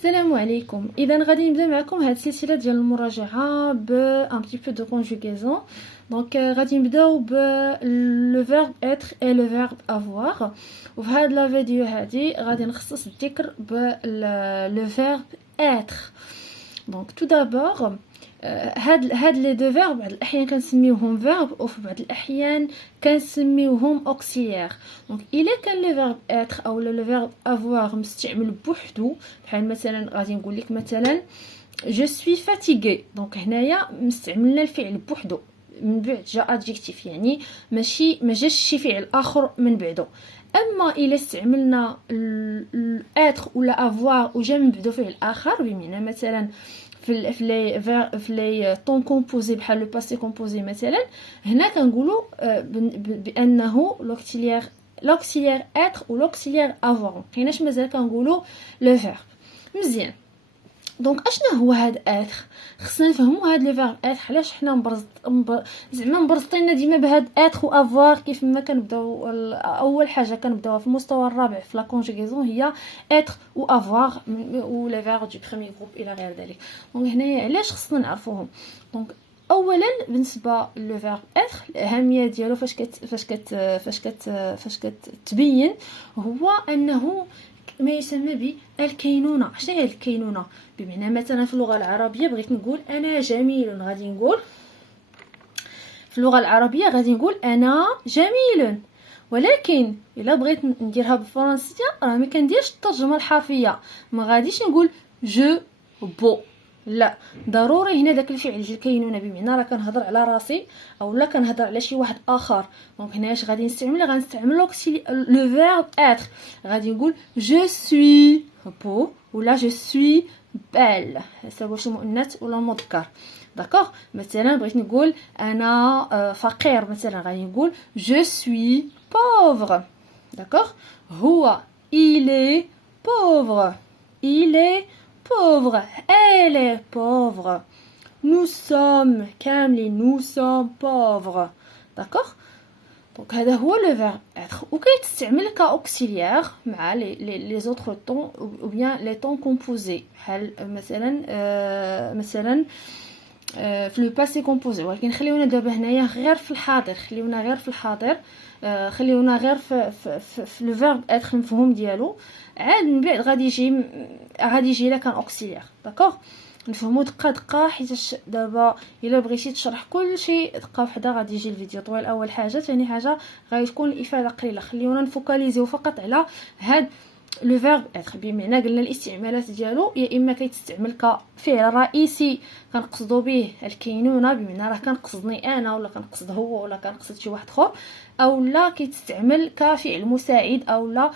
السلام عليكم. اذا غادي نبدا معكم هاد السلسله ديال المراجعه ب ان بتي بو دو كونجوغيزون. دونك غادي نبداو ب لو فيرب être et le verbe avoir. وفي هاد لا فيديو هادي غادي نخصص الذكر ب لو فيرب être. دونك تو دابور هاد لي دو فيرب بعض الاحيان كنسميوهم فيرب وفي بعض الاحيان كنسميوهم اوكسيليير. دونك الا كان لو فيرب être او لو فيرب avoir مستعمل بوحدو، بحال مثلا غادي نقول لك مثلا je suis fatigué. دونك هنايا مستعملنا الفعل بوحدو، من بعد جاء adjectif، يعني ما جاش شي فعل اخر من بعدو. اما الا استعملنا être ولا avoir وجا من بعدو فعل اخر، بمعنى مثلا في لي طون كومبوزي بحال لو باسي كومبوزي مثلا، هنا كنقولوا بانه لوكسيليير être و لوكسيليير avoir. مكايناش مازال كنقولوا لو فيرب. مزيان. دونك اشنا هو هاد être؟ خصنا نفهموا هاد لو فيرب être علاش حنا زعما مبرزطين ديما بهاد être و avoir. كيف ما كنبداو اول حاجه كنبداوها في المستوى الرابع في لا كونجوغيزون هي être و avoir و لي فيرب دو بريمير جروب الى غير ذلك. دونك هنايا علاش خصنا نعرفوهم؟ دونك اولا بالنسبه لو فيرب être الاهميه ديالو فاش كتبين هو انه ما يسمى بالكينونه. شنو هي الكينونه؟ بمعنى مثلا في اللغه العربيه بغيت نقول انا جميل، غادي نقول في اللغه العربيه غادي نقول انا جميل. ولكن الا بغيت نديرها بالفرنسيه راه ما كنديرش الترجمه الحرفيه، ما غاديش نقول جو بو، لا، ضروري هنا داك الفعل ديال الكينونه، بمعنى راه كنهضر على راسي او لا كنهضر على شي واحد اخر. دونك هنا اش غادي غنستعمل لو فيرب être. غادي نقول جو سوي بو ولا جو سوي بال، سواء شي مؤنث ولا مذكر. داكوغ. مثلا بغيت نقول انا فقير، مثلا غادي نقول جو سوي pauvre. داكوغ. هو il est pauvre، il est pauvre، elle est pauvre، nous sommes كاملين nous sommes pauvres. داكوغ. دونك هذا هو لو فيرب être، وكيتستعمل كاوكسيليير مع لي زوطر طون او بيان لي طون كومبوزي، بحال مثلا في لو باسي كومبوزي. ولكن خليونا دابا هنايا غير في الحاضر، خليونا غير في لو فيرب être المفهوم ديالو. عاد من بعد غادي يجي لك كان اوكسيليير. داكوغ. نفهموا دقه حيت دابا الا بغيتي تشرح كل شيء دقه وحده غادي يجي الفيديو طويل. اول حاجه، ثاني حاجه غادي تكون الافاده قليله. خليونا نفوكاليزيو فقط على هاد لو فيرب être. بمعنى قلنا الاستعمالات ديالو يا اما كيتستعمل كفعل رئيسي كنقصدوا به الكينونه، بمعنى راه كنقصدني انا ولا كنقصد هو ولا كنقصد شي واحد اخر، او لا كيتستعمل كفعل مساعد او لا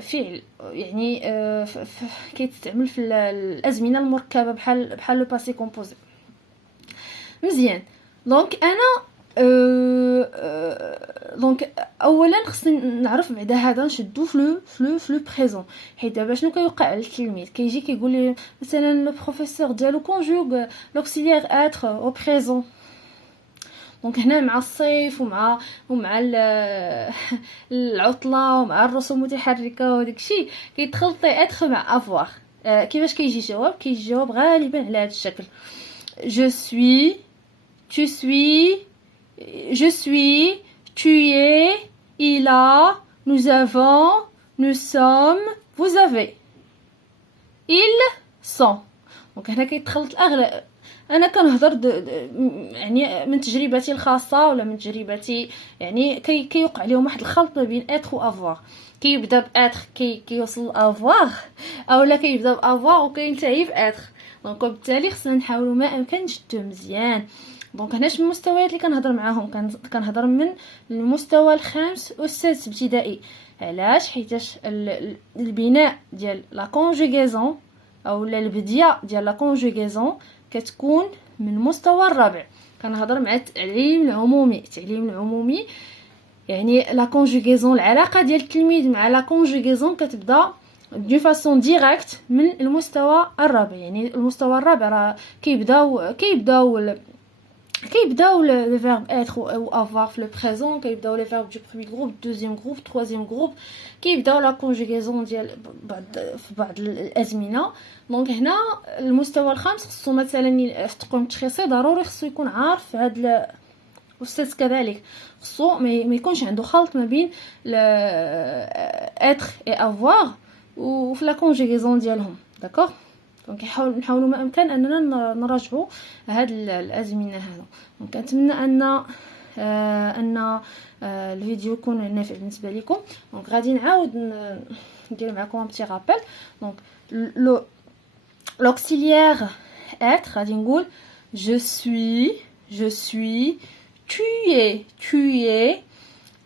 فعل، يعني كيتستعمل في الازمنه المركبه بحال لو باسي كومبوزي. مزيان. دونك انا دونك اولا خصني نعرف بعدا هذا نشدو في لو بريزون. حيت دابا شنو كيوقع للتلميذ؟ كيجي كيقول لي مثلا لو بروفيسور ديالو كونجوغ لوكسيليير être او بريزون. دونك هنا مع الصيف ومع العطله ومع الرسوم المتحركه وداك الشيء كيتخلطي être مع avoir. كيفاش كيجي الجواب؟ كيجي الجواب غالبا على هذا الشكل: je suis، tu suis، je suis، tu es، il a، nous avons، nous sommes، vous avez، ils sont. دونك هنا كيتخلط الاغلب. انا كنهضر يعني من تجربتي الخاصه ولا من تجربتي، يعني كيوقع لهم واحد الخلط ما بين être و avoir. كيبدا بêtre كيوصل avoir، اولا كيبدا بavoir وكينتهي بêtre. دونك بالتالي خصنا نحاولوا ما امكن نشدو مزيان. دونك هناش من المستويات اللي كنهضر معاهم، كنهضر من المستوى الخامس والسادس ابتدائي. علاش؟ حيتاش البناء ديال لا كونجوغيزون او البديه ديال لا كونجوغيزون كتكون من المستوى الرابع. كنهضر مع التعليم العمومي، يعني لا كونجوغيزون، العلاقه ديال التلميذ مع لا كونجوغيزون كتبدا دو فاسون ديريكت من المستوى الرابع. يعني المستوى الرابع راه كيبداو كيبداو لو فيرب être ou avoir في لو بريزون كيبداو لي فيرب دو بريمي جروب دوزيام جروب تروازيام جروب كيبداو لا كونجوغيزون ديال بعض الازمنه. دونك هنا المستوى الخامس خصو مثلا تكون تشخيصي ضروري خصو يكون عارف هاد الاستاذ كذلك خصو ما يكونش عنده خلط ما بين être et avoir وفي لا كونجوغيزون ديالهم. داكوغ دونك نحاولوا ما امكن اننا نراجعوا هاد الازمنه هذا. دونك كنتمنى ان الفيديو يكون نافع بالنسبه لكم. دونك غادي نعاود ندير معكم ان بتي رابيل. دونك l'auxiliaire être غادي نقول je suis tu es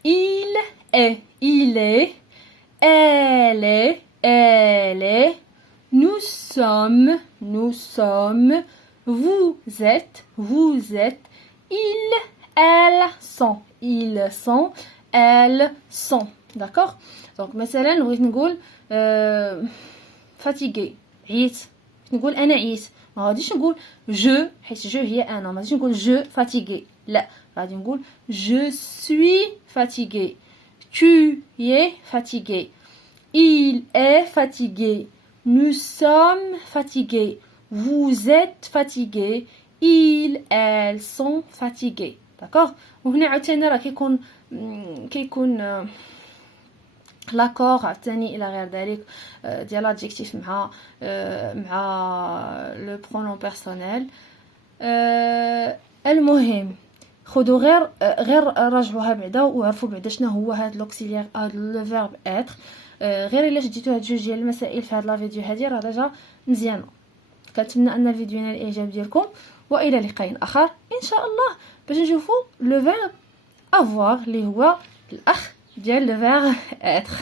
il est elle est nous sommes vous êtes elles sont elles sont. d'accord. donc مثلا بغيت نقول fatigué عييت نقول انا عييت ما غاديش نقول جو حيت جو هي انا ما غاديش نقول جو fatigué لا غادي نقول je suis fatigué tu es fatigué il est fatigué nous sommes fatigués vous êtes fatigués elles sont fatiguées. d'accord. وهنا عاوتاني راه كيكون لاكور عاوتاني الى غير ذلك ديال لادجيكتيف مع لو برونون بيرسونيل. المهم خذوا غير راجعوها بعدا وعرفوا بعدا شنو هو هذا لوكسيليير لو فيرب être. غير الا شديتوا هاد جوج ديال المسائل في هاد لا فيديو هادي راه ديجا مزيانه. كنتمنى ان الفيديو ينال الاعجاب ديالكم والى لقاء اخر ان شاء الله باش نشوفوا لو فيرب avoir اللي هو الاخ ديال لو فيرب être.